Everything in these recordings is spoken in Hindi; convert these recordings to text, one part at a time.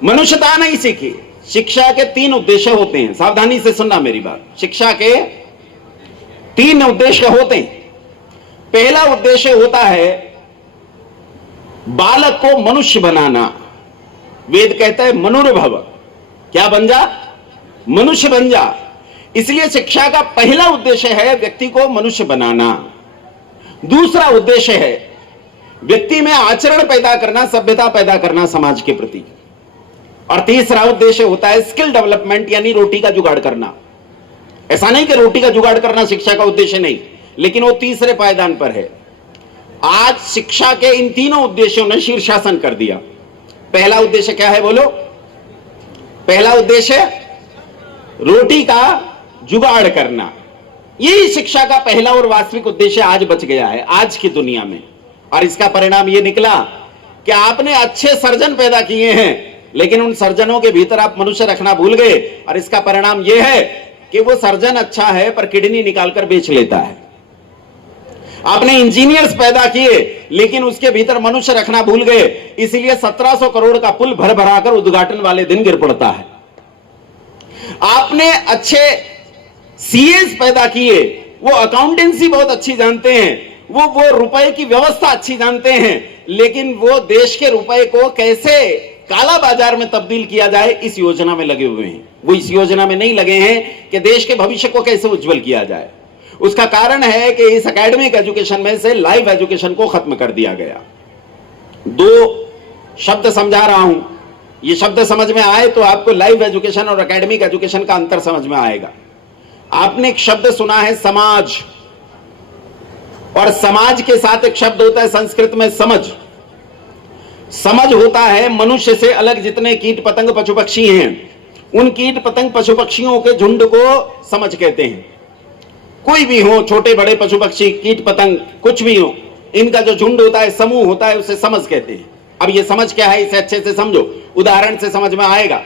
मनुष्यता नहीं सीखी। शिक्षा के 3 उद्देश्य होते हैं, सावधानी से सुनना मेरी बात। शिक्षा के 3 उद्देश्य होते हैं। पहला उद्देश्य होता है बालक को मनुष्य बनाना। वेद कहता है मनुर्भव, क्या बन जा? मनुष्य बन जा। इसलिए शिक्षा का पहला उद्देश्य है व्यक्ति को मनुष्य बनाना। दूसरा उद्देश्य है व्यक्ति में आचरण पैदा करना, सभ्यता पैदा करना समाज के प्रति। और तीसरा उद्देश्य होता है स्किल डेवलपमेंट, यानी रोटी का जुगाड़ करना। ऐसा नहीं कि रोटी का जुगाड़ करना शिक्षा का उद्देश्य नहीं, लेकिन वो तीसरे पायदान पर है। आज शिक्षा के इन तीनों उद्देश्यों ने शीर्षासन कर दिया। पहला उद्देश्य क्या है बोलो? पहला उद्देश्य रोटी का जुगाड़ करना। यही शिक्षा का पहला और वास्तविक उद्देश्य आज बच गया है आज की दुनिया में। और इसका परिणाम यह निकला कि आपने अच्छे सर्जन पैदा किए हैं, लेकिन उन सर्जनों के भीतर आप मनुष्य रखना भूल गए। और इसका परिणाम यह है कि वो सर्जन अच्छा है पर किडनी निकालकर बेच लेता है। आपने इंजीनियर्स पैदा किए, लेकिन उसके भीतर मनुष्य रखना भूल गए, इसलिए 1700 करोड़ का पुल भर भराकर उद्घाटन वाले दिन गिर पड़ता है। आपने अच्छे सीएस पैदा किए, वो अकाउंटेंसी बहुत अच्छी जानते हैं, वो रुपए की व्यवस्था अच्छी जानते हैं, लेकिन वो देश के रुपए को कैसे काला बाजार में तब्दील किया जाए इस योजना में लगे हुए हैं। वो इस योजना में नहीं लगे हैं कि देश के भविष्य को कैसे उज्जवल किया जाए। उसका कारण है कि इस एकेडमिक एजुकेशन में से लाइव एजुकेशन को खत्म कर दिया गया। 2 शब्द समझा रहा हूं, ये शब्द समझ में आए तो आपको लाइव एजुकेशन और एकेडमिक एजुकेशन का अंतर समझ में आएगा। आपने एक शब्द सुना है समाज, और समाज के साथ एक शब्द होता है संस्कृत में समझ। समझ होता है मनुष्य से अलग जितने कीट पतंग पशु पक्षी हैं, उन कीट पतंग पशु पक्षियों के झुंड को समझ कहते हैं। कोई भी हो, छोटे बड़े पशु पक्षी कीट पतंग कुछ भी हो, इनका जो झुंड होता है, समूह होता है, उसे समझ कहते हैं। अब ये समझ क्या है, इसे अच्छे से समझो, उदाहरण से समझ में आएगा।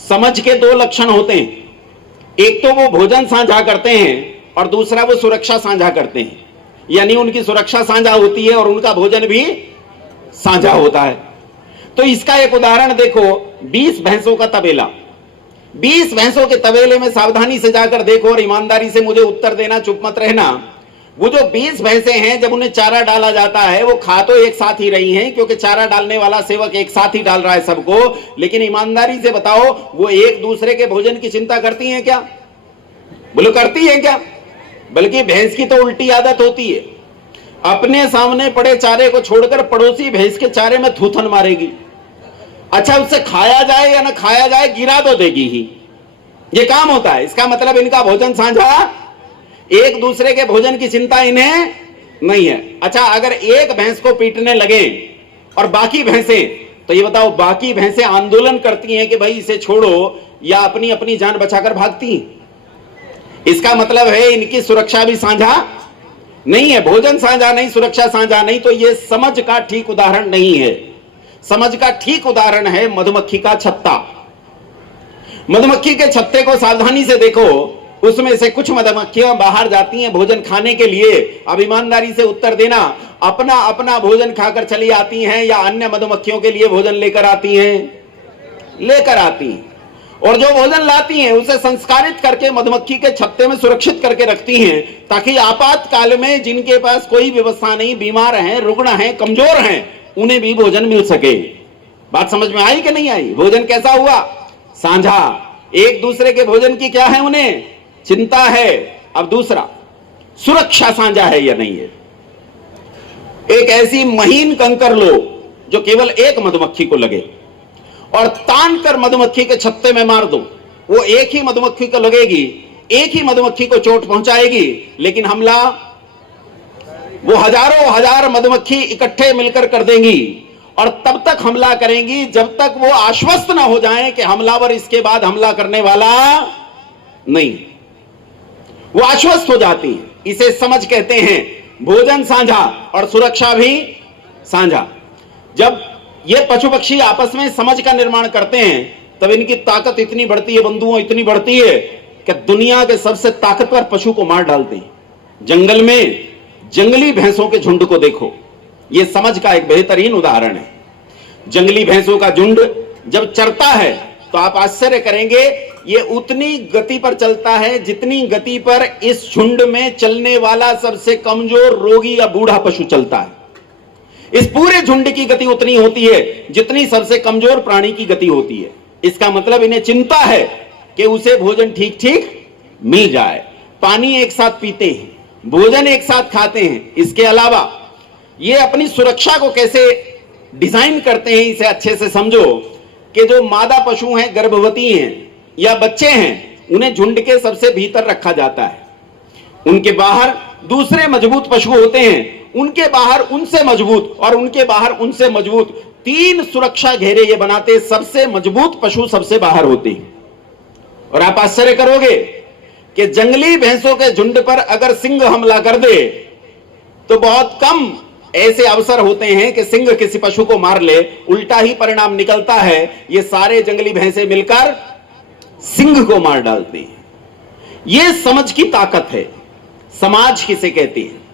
समझ के 2 लक्षण होते हैं, एक तो वो भोजन साझा करते हैं और दूसरा वो सुरक्षा साझा करते हैं, यानी उनकी सुरक्षा साझा होती है और उनका भोजन भी साझा होता है। तो इसका एक उदाहरण देखो, 20 भैंसों का तबेला। 20 भैंसों के तबेले में सावधानी से जाकर देखो और ईमानदारी से मुझे उत्तर देना, चुप मत रहना। वो जो 20 भैंसे हैं, जब उन्हें चारा डाला जाता है, वो खा तो एक साथ ही रही हैं, क्योंकि चारा डालने वाला सेवक एक साथ ही डाल रहा है सबको, लेकिन ईमानदारी से बताओ वो एक दूसरे के भोजन की चिंता करती हैं क्या? बोलो, करती है क्या? बल्कि भैंस की तो उल्टी आदत होती है, अपने सामने पड़े चारे को छोड़कर पड़ोसी भैंस के चारे में थूथन मारेगी। अच्छा, उससे खाया जाए या ना खाया जाए, गिरा तो देगी ही। ये काम होता है। इसका मतलब इनका भोजन साझा, एक दूसरे के भोजन की चिंता इन्हें नहीं है। अच्छा, अगर एक भैंस को पीटने लगे और बाकी भैंसें, तो ये बताओ बाकी भैंसें आंदोलन करती हैं कि भाई इसे छोड़ो, या अपनी अपनी जान बचाकर भागती हैं? इसका मतलब है इनकी सुरक्षा भी साझा नहीं है। भोजन साझा नहीं, सुरक्षा साझा नहीं, तो ये समझ का ठीक उदाहरण नहीं है। समझ का ठीक उदाहरण है मधुमक्खी का छत्ता। मधुमक्खी के छत्ते को सावधानी से देखो, उसमें से कुछ मधुमक्खियां बाहर जाती हैं भोजन खाने के लिए। अब ईमानदारी से उत्तर देना, अपना अपना भोजन खाकर चली आती हैं या अन्य मधुमक्खियों के लिए भोजन लेकर आती हैं? लेकर आती हैं। और जो भोजन लाती हैं उसे संस्कारित करके मधुमक्खी के छत्ते में सुरक्षित करके रखती हैं, ताकि आपातकाल में जिनके पास कोई व्यवस्था नहीं, बीमार हैं, रुग्ण हैं, कमजोर हैं, उन्हें भी भोजन मिल सके। बात समझ में आई कि नहीं आई? भोजन कैसा हुआ? साझा। एक दूसरे के भोजन की क्या है उन्हें चिंता है। अब दूसरा, सुरक्षा साझा है या नहीं है। एक ऐसी महीन कंकर लो जो केवल एक मधुमक्खी को लगे और तान कर मधुमक्खी के छत्ते में मार दो, वो एक ही मधुमक्खी को लगेगी, एक ही मधुमक्खी को चोट पहुंचाएगी, लेकिन हमला वो हजारों हजार मधुमक्खी इकट्ठे मिलकर कर देंगी और तब तक हमला करेंगी जब तक वो आश्वस्त ना हो जाएं कि हमलावर इसके बाद हमला करने वाला नहीं। वो आश्वस्त हो जाती है। इसे समझ कहते हैं। भोजन साझा और सुरक्षा भी साझा। जब ये पशु पक्षी आपस में समझ का निर्माण करते हैं तब इनकी ताकत इतनी बढ़ती है, बंधुओं इतनी बढ़ती है कि दुनिया के सबसे ताकतवर पशु को मार डालते हैं। जंगल में जंगली भैंसों के झुंड को देखो, यह समझ का एक बेहतरीन उदाहरण है। जंगली भैंसों का झुंड जब चरता है तो आप आश्चर्य करेंगे, ये उतनी गति पर चलता है जितनी गति पर इस झुंड में चलने वाला सबसे कमजोर, रोगी या बूढ़ा पशु चलता है। इस पूरे झुंड की गति उतनी होती है जितनी सबसे कमजोर प्राणी की गति होती है। इसका मतलब इन्हें चिंता है कि उसे भोजन ठीक ठीक मिल जाए, पानी एक साथ पीते हैं, भोजन एक साथ खाते हैं। इसके अलावा ये अपनी सुरक्षा को कैसे डिजाइन करते हैं, इसे अच्छे से समझो कि जो मादा पशु हैं, गर्भवती हैं या बच्चे हैं, उन्हें झुंड के सबसे भीतर रखा जाता है। उनके बाहर दूसरे मजबूत पशु होते हैं, उनके बाहर उनसे मजबूत और उनके बाहर उनसे मजबूत, 3 सुरक्षा घेरे ये बनाते। सबसे मजबूत पशु सबसे बाहर होते हैं। और आप आश्चर्य करोगे कि जंगली भैंसों के झुंड पर अगर सिंह हमला कर दे तो बहुत कम ऐसे अवसर होते हैं कि सिंह किसी पशु को मार ले। उल्टा ही परिणाम निकलता है, ये सारे जंगली भैंसे मिलकर सिंह को मार डालती हैं। ये समझ की ताकत है, समाज किसे कहती है।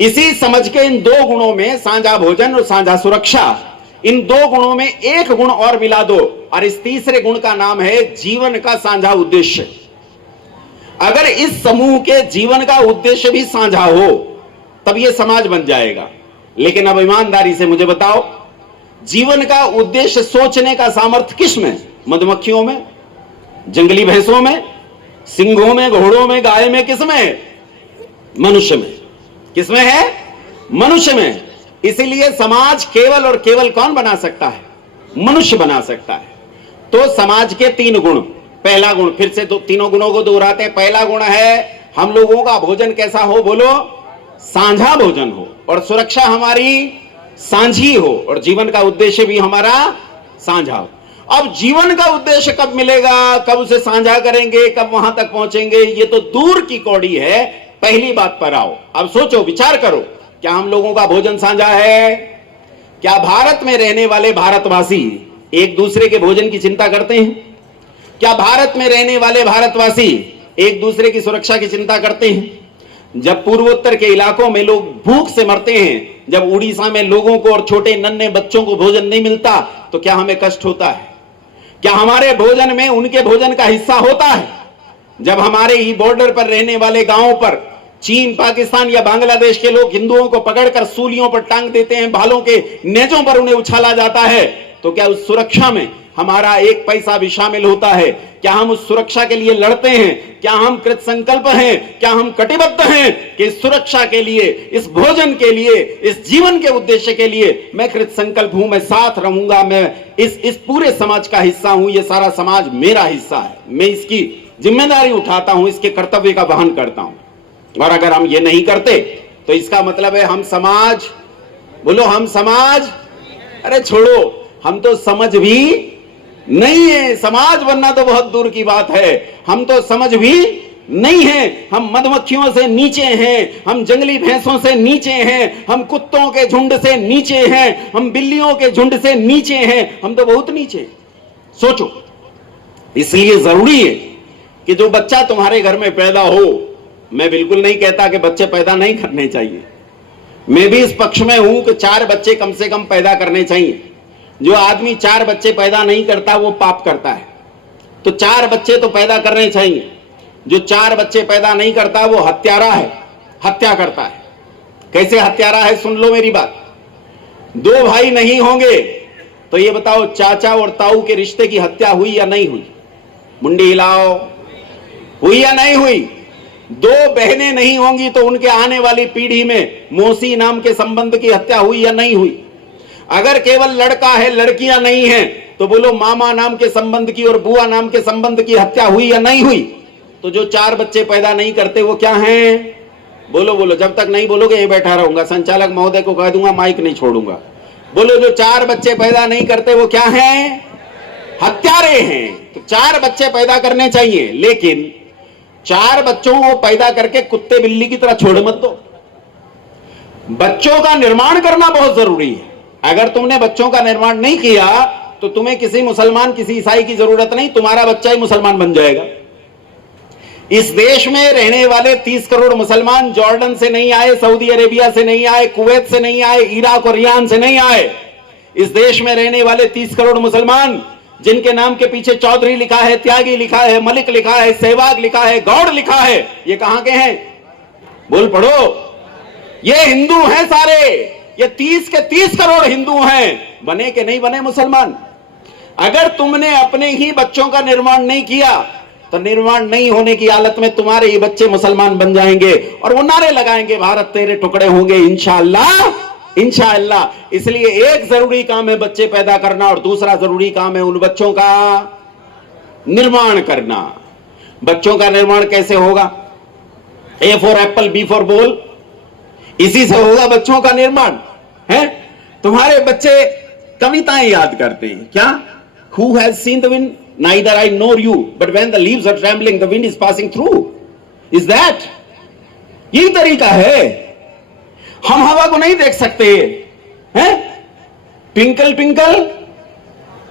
इसी समझ के इन 2 गुणों में, साझा भोजन और साझा सुरक्षा, इन 2 गुणों में एक गुण और मिला दो और इस तीसरे गुण का नाम है जीवन का साझा उद्देश्य। अगर इस समूह के जीवन का उद्देश्य भी साझा हो तब यह समाज बन जाएगा। लेकिन अब ईमानदारी से मुझे बताओ, जीवन का उद्देश्य सोचने का सामर्थ्य किसमें? मधुमक्खियों में, जंगली भैंसों में, सिंहों में, घोड़ों में, गाय में, किसमें? मनुष्य में। किसमें है? मनुष्य में। इसीलिए समाज केवल और केवल कौन बना सकता है? मनुष्य बना सकता है। तो समाज के 3 गुण। पहला गुण, फिर से तीनों गुणों को दोहराते हैं। पहला गुण है हम लोगों का भोजन कैसा हो? बोलो, साझा भोजन हो और सुरक्षा हमारी साझी हो और जीवन का उद्देश्य भी हमारा साझा हो। अब जीवन का उद्देश्य कब मिलेगा, कब उसे साझा करेंगे, कब वहां तक पहुंचेंगे, ये तो दूर की कौड़ी है। पहली बात पर आओ, अब सोचो, विचार करो, क्या हम लोगों का भोजन साझा है? क्या भारत में रहने वाले भारतवासी एक दूसरे के भोजन की चिंता करते हैं? क्या भारत में रहने वाले भारतवासी एक दूसरे की सुरक्षा की चिंता करते हैं? जब पूर्वोत्तर के इलाकों में लोग भूख से मरते हैं, जब उड़ीसा में लोगों को और छोटे नन्हे बच्चों को भोजन नहीं मिलता, तो क्या हमें कष्ट होता है? क्या हमारे भोजन में उनके भोजन का हिस्सा होता है? जब हमारे ही बॉर्डर पर रहने वाले गांवों पर चीन, पाकिस्तान या बांग्लादेश के लोग हिंदुओं को पकड़कर सूलियों पर टांग देते हैं, भालों के नेजों पर उन्हें उछाला जाता है, तो क्या उस सुरक्षा में हमारा एक पैसा भी शामिल होता है? क्या हम उस सुरक्षा के लिए लड़ते हैं? क्या हम कृत संकल्प हैं? क्या हम कटिबद्ध हैं कि इस सुरक्षा के लिए, इस भोजन के लिए, इस जीवन के उद्देश्य के लिए मैं कृत संकल्प हूं, मैं साथ रहूंगा, मैं इस पूरे समाज का हिस्सा हूं, ये सारा समाज मेरा हिस्सा है, मैं इसकी जिम्मेदारी उठाता हूं, इसके कर्तव्य का वहन करता हूं। और अगर हम ये नहीं करते तो इसका मतलब है हम समाज, बोलो हम समाज, अरे छोड़ो, हम तो समझ भी नहीं है। समाज बनना तो बहुत दूर की बात है, हम तो समझ भी नहीं है। हम मधुमक्खियों से नीचे हैं, हम जंगली भैंसों से नीचे हैं, हम कुत्तों के झुंड से नीचे हैं, हम बिल्लियों के झुंड से नीचे हैं, हम तो बहुत नीचे। सोचो, इसलिए जरूरी है कि जो बच्चा तुम्हारे घर में पैदा हो, मैं बिल्कुल नहीं कहता कि बच्चे पैदा नहीं करने चाहिए, मैं भी इस पक्ष में हूं कि 4 बच्चे कम से कम पैदा करने चाहिए। जो आदमी 4 बच्चे पैदा नहीं करता वो पाप करता है, तो 4 बच्चे तो पैदा करने चाहिए। जो 4 बच्चे पैदा नहीं करता वो हत्यारा है, हत्या करता है। कैसे हत्यारा है? सुन लो मेरी बात। 2 भाई नहीं होंगे तो ये बताओ, चाचा और ताऊ के रिश्ते की हत्या हुई या नहीं हुई? मुंडी हिलाओ, हुई या नहीं हुई? 2 बहनें नहीं होंगी तो उनके आने वाली पीढ़ी में मौसी नाम के संबंध की हत्या हुई या नहीं हुई? अगर केवल लड़का है, लड़कियां नहीं है, तो बोलो मामा नाम के संबंध की और बुआ नाम के संबंध की हत्या हुई या नहीं हुई? तो जो 4 बच्चे पैदा नहीं करते वो क्या हैं? बोलो बोलो, जब तक नहीं बोलोगे ये बैठा रहूंगा, संचालक महोदय को कह दूंगा, माइक नहीं छोड़ूंगा। बोलो, जो 4 बच्चे पैदा नहीं करते वो क्या हैं? हत्यारे हैं। तो 4 बच्चे पैदा करने चाहिए, लेकिन 4 बच्चों को पैदा करके कुत्ते बिल्ली की तरह छोड़ मत दो। बच्चों का निर्माण करना बहुत जरूरी है। अगर तुमने बच्चों का निर्माण नहीं किया तो तुम्हें किसी मुसलमान, किसी ईसाई की जरूरत नहीं, तुम्हारा बच्चा ही मुसलमान बन जाएगा। इस देश में रहने वाले 30 करोड़ मुसलमान जॉर्डन से नहीं आए, सऊदी अरेबिया से नहीं आए, कुवैत से नहीं आए, इराक और ईरान से नहीं आए। इस देश में रहने वाले 30 करोड़ मुसलमान, जिनके नाम के पीछे चौधरी लिखा है, त्यागी लिखा है, मलिक लिखा है, सहवाग लिखा है, गौड़ लिखा है, ये कहां के हैं? बोल पढ़ो। ये हिंदू हैं सारे, ये 30 के 30 करोड़ हिंदू हैं, बने के नहीं बने मुसलमान। अगर तुमने अपने ही बच्चों का निर्माण नहीं किया तो निर्माण नहीं होने की हालत में तुम्हारे ही बच्चे मुसलमान बन जाएंगे और वो नारे लगाएंगे, भारत तेरे टुकड़े होंगे इंशाअल्लाह, इंशाअल्लाह। इसलिए एक जरूरी काम है बच्चे पैदा करना और दूसरा जरूरी काम है उन बच्चों का निर्माण करना। बच्चों का निर्माण कैसे होगा? A for apple, B for ball, इसी से होगा बच्चों का निर्माण। है तुम्हारे बच्चे कविताएं याद करते हैं क्या? Who has seen the wind? Neither I nor you, but when the leaves are trembling, the wind is passing through. Is that? यही तरीका है। हम हवा को नहीं देख सकते हैं? Twinkle twinkle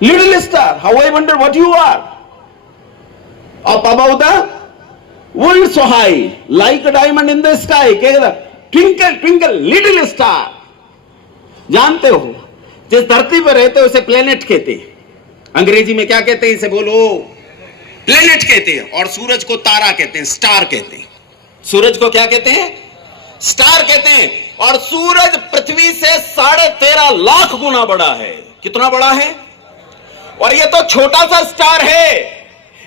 little star, how I wonder what you are. Up above the world so high, like a diamond in the sky. क्या? Twinkle twinkle little star. जानते हो, जिस धरती पर रहते हो उसे प्लेनेट कहते हैं। अंग्रेजी में क्या कहते हैं? इसे बोलो, प्लेनेट कहते हैं। और सूरज को तारा कहते हैं, स्टार कहते हैं। सूरज को क्या कहते हैं? स्टार कहते हैं। और सूरज पृथ्वी से 13.5 लाख गुना बड़ा है। कितना बड़ा है? और ये तो छोटा सा स्टार है,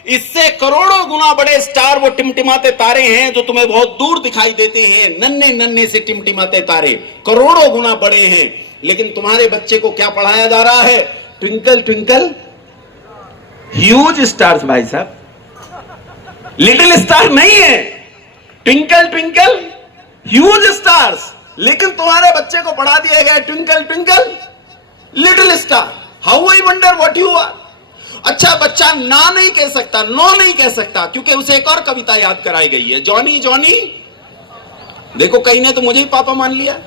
इससे करोड़ों गुना बड़े स्टार, वो टिमटिमाते तारे हैं जो तुम्हें बहुत दूर दिखाई देते हैं। नन्हे नन्हे से टिमटिमाते तारे करोड़ों गुना बड़े हैं। लेकिन तुम्हारे बच्चे को क्या पढ़ाया जा रहा है? Twinkle twinkle huge stars. भाई साहब, लिटिल स्टार नहीं है, ट्विंकल ट्विंकल ह्यूज स्टार्स। लेकिन तुम्हारे बच्चे को पढ़ा दिया गया twinkle twinkle little star, how I wonder what you are. अच्छा, बच्चा ना नहीं कह सकता, नो नहीं कह सकता, क्योंकि उसे एक और कविता याद कराई गई है, जॉनी जॉनी। देखो, कहीं ने तो मुझे ही पापा मान लिया।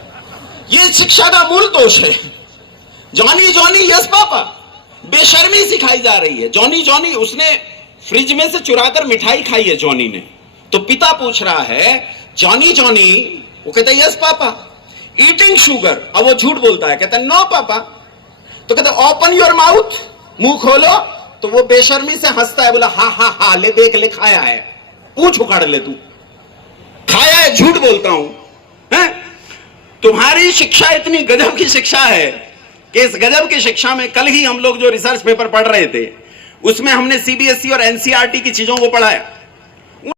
ये शिक्षा का मूल दोष है। जॉनी जॉनी यस पापा, बेशर्मी सिखाई जा रही है। जॉनी जॉनी, उसने फ्रिज में से चुराकर मिठाई खाई है जॉनी ने, तो पिता पूछ रहा है जॉनी जॉनी, वो कहता है यस पापा। ईटिंग शुगर, अब वो झूठ बोलता है, कहता है नो पापा। तो कहता है ओपन योर माउथ, मुंह खोलो, तो वो बेशर्मी से हंसता है, बोला हा हा हा, ले देख ले, खाया है, पूछ उखाड़ ले, तू खाया है, झूठ बोलता हूं। तुम्हारी शिक्षा इतनी गजब की शिक्षा है कि इस गजब की शिक्षा में कल ही हम लोग जो रिसर्च पेपर पढ़ रहे थे उसमें हमने सीबीएसई और एनसीईआरटी की चीजों को पढ़ाया।